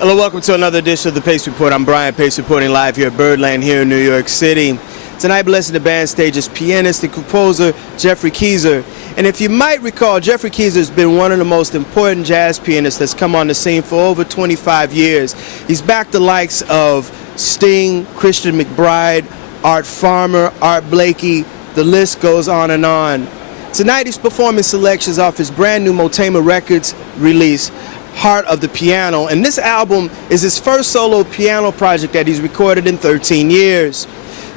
Hello, welcome to another edition of the Pace Report. I'm Brian Pace, reporting live here at Birdland here in New York City. Tonight, blessing the band stage is pianist and composer Geoffrey Keezer. And if you might recall, Geoffrey Keezer has been one of the most important jazz pianists that's come on the scene for over 25 years. He's backed the likes of Sting, Christian McBride, Art Farmer, Art Blakey. The list goes on and on. Tonight, he's performing selections off his brand new Motema Records release, Heart of the Piano, and this album is his first solo piano project that he's recorded in 13 years.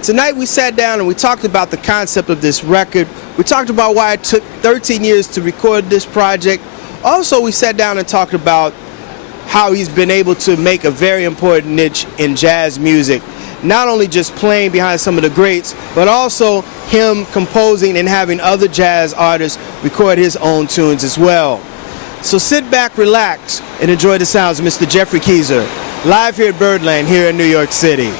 Tonight we sat down and we talked about the concept of this record. We talked about why it took 13 years to record this project. Also, we sat down and talked about how he's been able to make a very important niche in jazz music. Not only just playing behind some of the greats, but also him composing and having other jazz artists record his own tunes as well. So sit back, relax, and enjoy the sounds of Mr. Geoffrey Keezer, live here at Birdland here in New York City.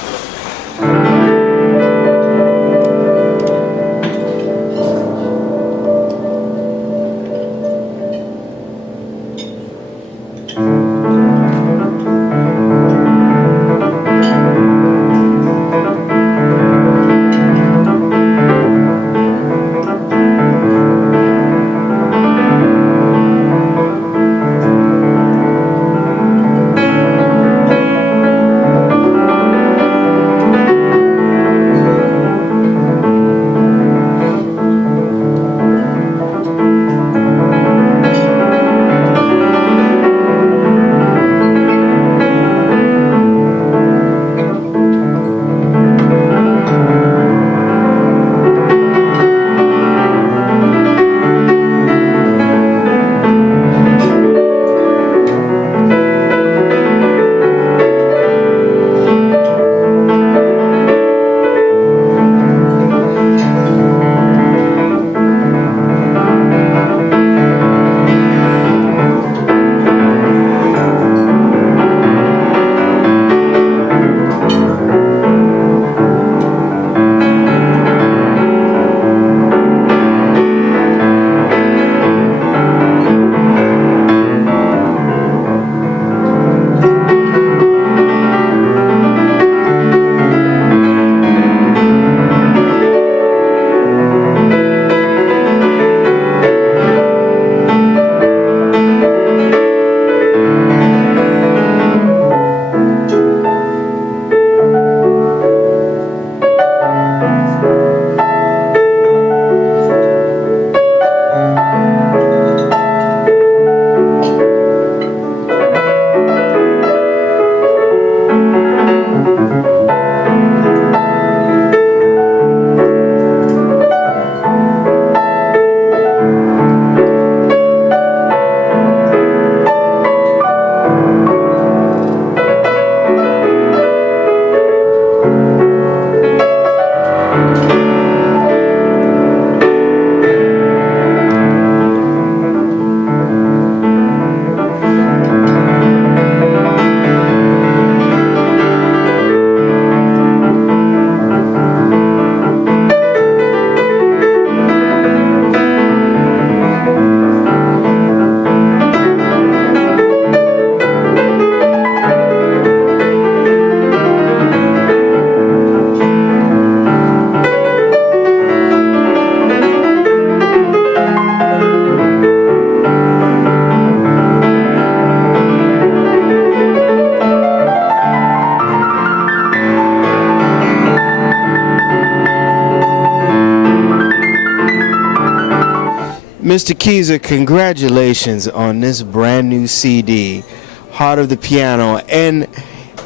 Mr. Keezer, congratulations on this brand new CD, Heart of the Piano. And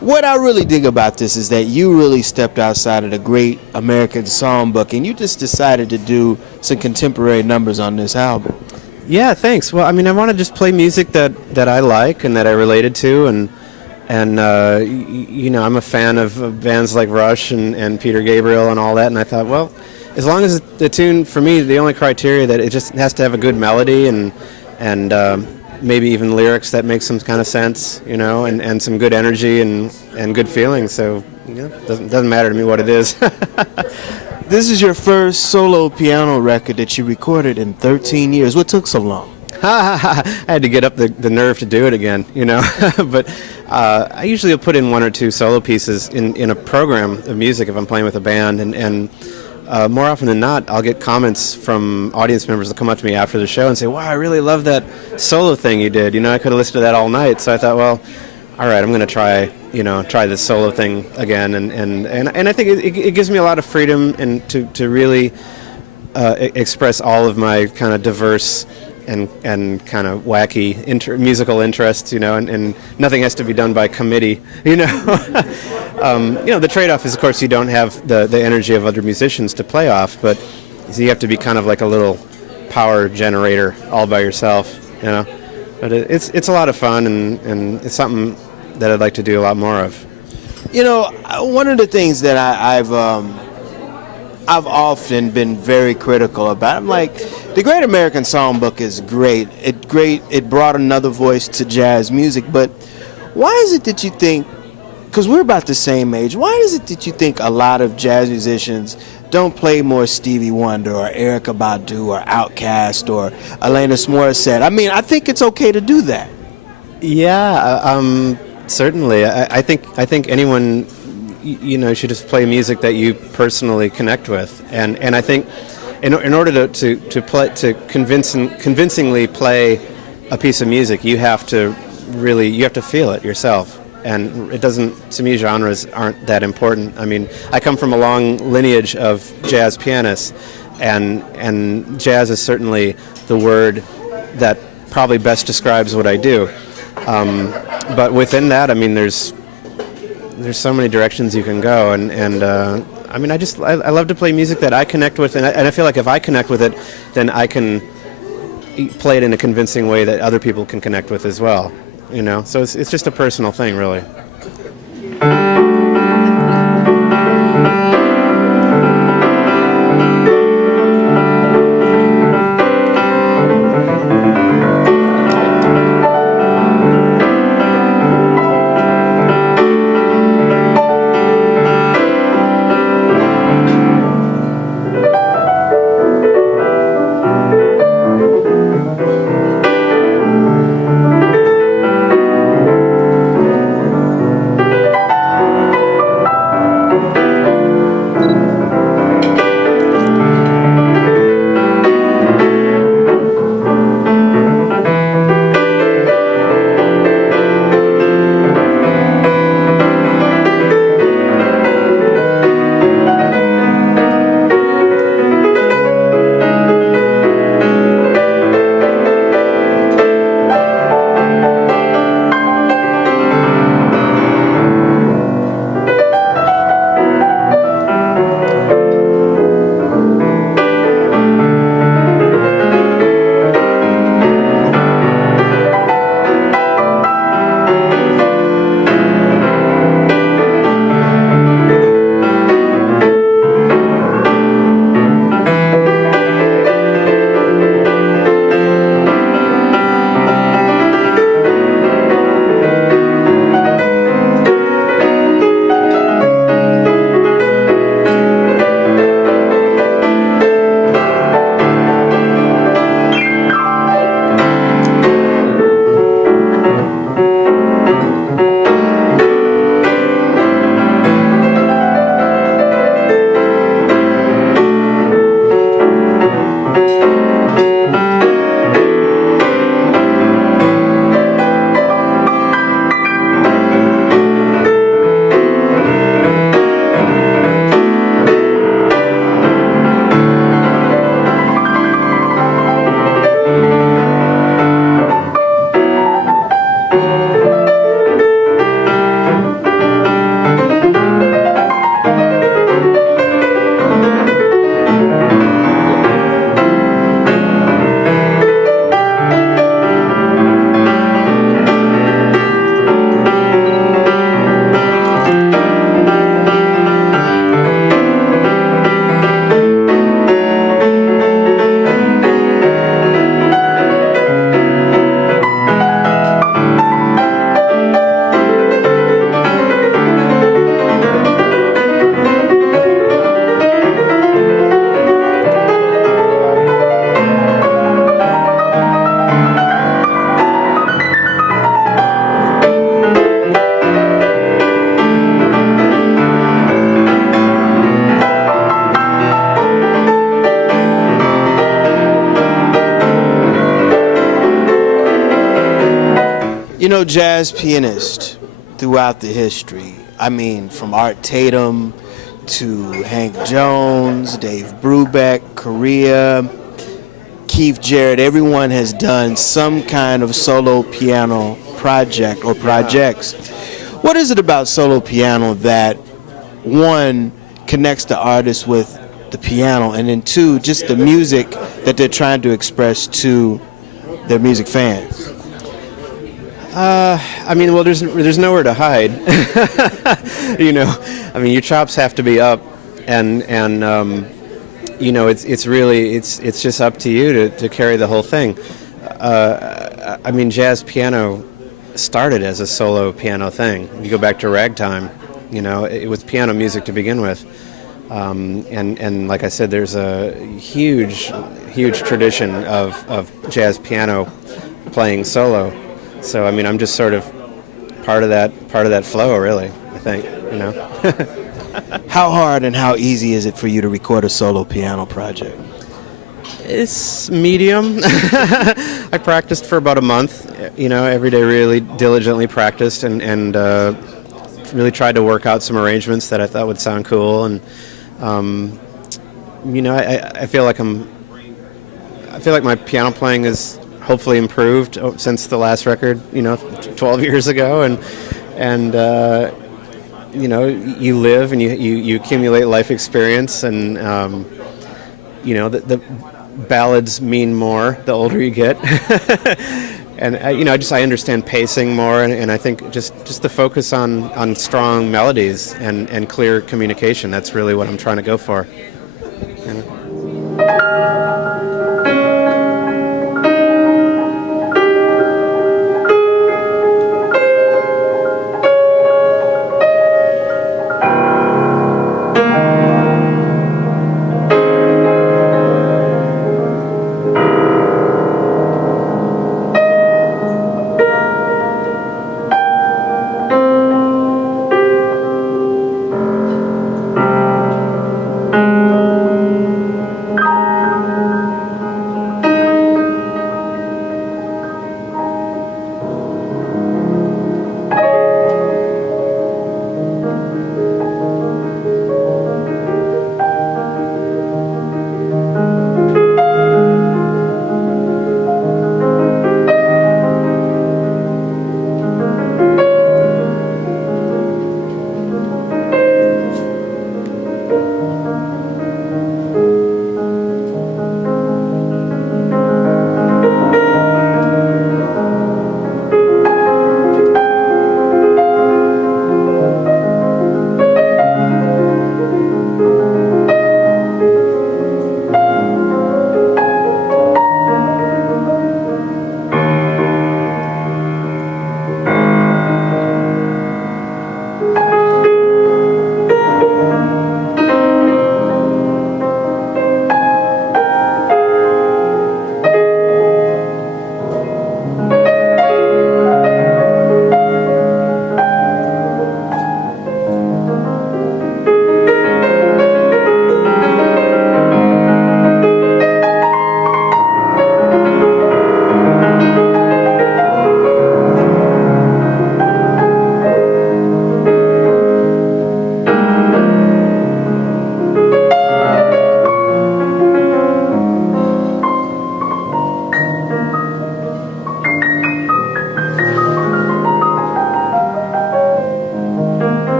what I really dig about this is that you really stepped outside of the great American songbook and you just decided to do some contemporary numbers on this album. Yeah, thanks. Well, I mean, I want to just play music that I like and that I related to, and you know, I'm a fan of bands like Rush and Peter Gabriel and all that, and I thought, well, as long as the tune, for me, the only criteria that it just has to have a good melody and maybe even lyrics that make some kind of sense, you know, and some good energy and good feeling. So, you know, doesn't matter to me what it is. This is your first solo piano record that you recorded in 13 years. What took so long? I had to get up the nerve to do it again, you know. But I usually will put in one or two solo pieces in a program of music if I'm playing with a band, and more often than not, I'll get comments from audience members that come up to me after the show and say, "Wow, I really love that solo thing you did. You know, I could have listened to that all night." So I thought, well, all right, I'm going to try this solo thing again, and I think it gives me a lot of freedom and to really express all of my kind of diverse and kind of wacky musical interests, you know, and nothing has to be done by committee, you know. The trade-off is, of course, you don't have the energy of other musicians to play off, but so you have to be kind of like a little power generator all by yourself, you know. But it's a lot of fun, and it's something that I'd like to do a lot more of. You know, one of the things that I've often been very critical about. I'm like, the Great American Songbook is great. It brought another voice to jazz music. But why is it that you think? Because we're about the same age. Why is it that you think a lot of jazz musicians don't play more Stevie Wonder or Erykah Badu or Outkast or Alanis Morissette? I mean, I think it's okay to do that. Yeah, certainly. I think anyone, you know, should just play music that you personally connect with, and I think in order to convincingly play a piece of music, you have to feel it yourself. And it doesn't, to me, genres aren't that important. I mean, I come from a long lineage of jazz pianists, and jazz is certainly the word that probably best describes what I do. But within that, I mean, there's so many directions you can go, and I mean, I love to play music that I connect with, and I feel like if I connect with it, then I can play it in a convincing way that other people can connect with as well. You know, so it's just a personal thing, really. jazz pianists throughout the history. I mean, from Art Tatum to Hank Jones, Dave Brubeck, Correa, Keith Jarrett, everyone has done some kind of solo piano project or projects. What is it about solo piano that, one, connects the artist with the piano, and then two, just the music that they're trying to express to their music fans? I mean, well, there's nowhere to hide. You know, I mean, your chops have to be up, and you know, it's really just up to you to carry the whole thing. I mean, jazz piano started as a solo piano thing. You go back to ragtime, you know, it was piano music to begin with. And like I said, there's a huge tradition of jazz piano playing solo. So I mean, I'm just sort of part of that flow, really. I think, you know. How hard and how easy is it for you to record a solo piano project? It's medium. I practiced for about a month. You know, every day, really diligently practiced and really tried to work out some arrangements that I thought would sound cool. And you know, I feel like my piano playing is hopefully improved since the last record, you know, 12 years ago, and you know, you live and you accumulate life experience, and you know, the ballads mean more the older you get. And you know, I understand pacing more, and I think just the focus on strong melodies and clear communication. That's really what I'm trying to go for. You know?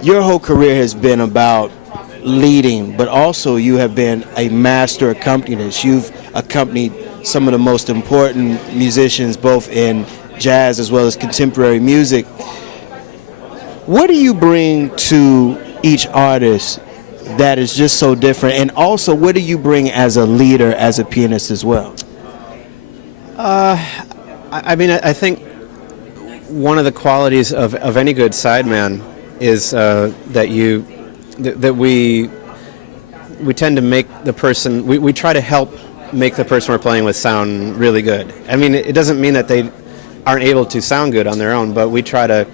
Your whole career has been about leading, but also you have been a master accompanist. You've accompanied some of the most important musicians, both in jazz as well as contemporary music. What do you bring to each artist that is just so different? And also, what do you bring as a leader, as a pianist as well? I think one of the qualities of any good sideman is that we tend to make the person, we try to help make the person we're playing with sound really good. I mean, it doesn't mean that they aren't able to sound good on their own, but we try to,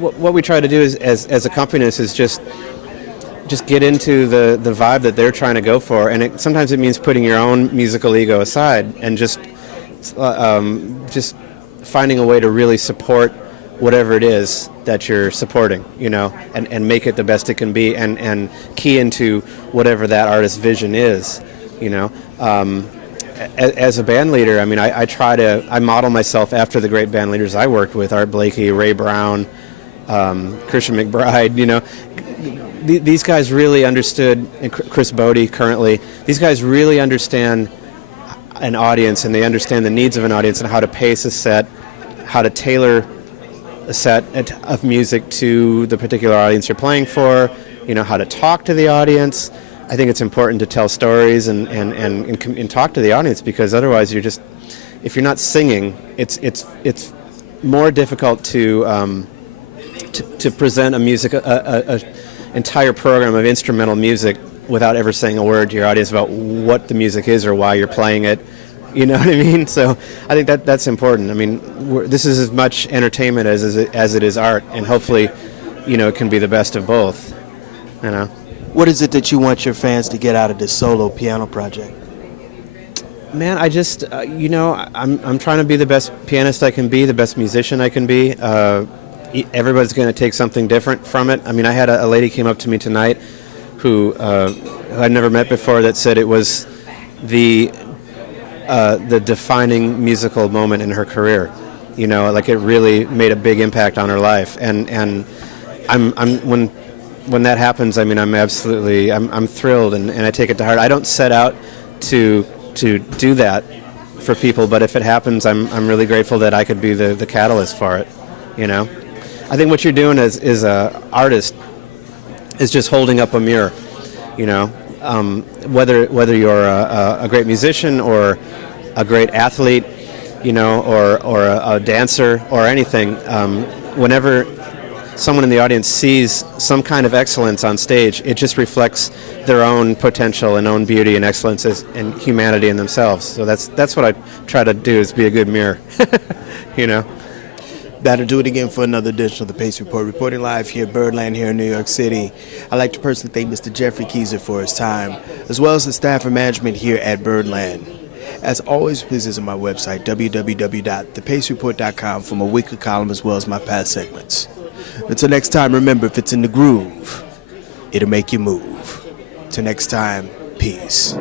what we try to do is, as accompanists, is just get into the vibe that they're trying to go for, and sometimes it means putting your own musical ego aside and just finding a way to really support whatever it is that you're supporting, and make it the best it can be, and key into whatever that artist's vision is, As a band leader, I mean, I model myself after the great band leaders I worked with: Art Blakey, Ray Brown, Christian McBride. These guys really understood, and Chris Bodie currently. These guys really understand an audience, and they understand the needs of an audience and how to pace a set, how to tailor a set of music to the particular audience you're playing for, how to talk to the audience. I think it's important to tell stories and talk to the audience, because otherwise if you're not singing, it's more difficult to present a entire program of instrumental music without ever saying a word to your audience about what the music is or why you're playing it. You know what I mean? So I think that's important. I mean, this is as much entertainment as it is art, and hopefully, it can be the best of both. What is it that you want your fans to get out of this solo piano project? Man, I just, I'm trying to be the best pianist I can be, the best musician I can be. Everybody's going to take something different from it. I mean, I had a lady came up to me tonight who I'd never met before that said it was the defining musical moment in her career. Like it really made a big impact on her life. And when that happens, I mean, I'm thrilled, and I take it to heart. I don't set out to do that for people, but if it happens, I'm really grateful that I could be the catalyst for it. I think what you're doing as a artist is just holding up a mirror. Whether you're a great musician or a great athlete, or a dancer or anything, whenever someone in the audience sees some kind of excellence on stage, it just reflects their own potential and own beauty and excellence and humanity in themselves. So that's what I try to do, is be a good mirror. That'll do it again for another edition of the Pace Report. Reporting live here at Birdland here in New York City. I'd like to personally thank Mr. Geoffrey Keezer for his time, as well as the staff and management here at Birdland. As always, please visit my website, www.thepacereport.com, for my weekly column as well as my past segments. Until next time, remember, if it's in the groove, it'll make you move. Till next time, peace.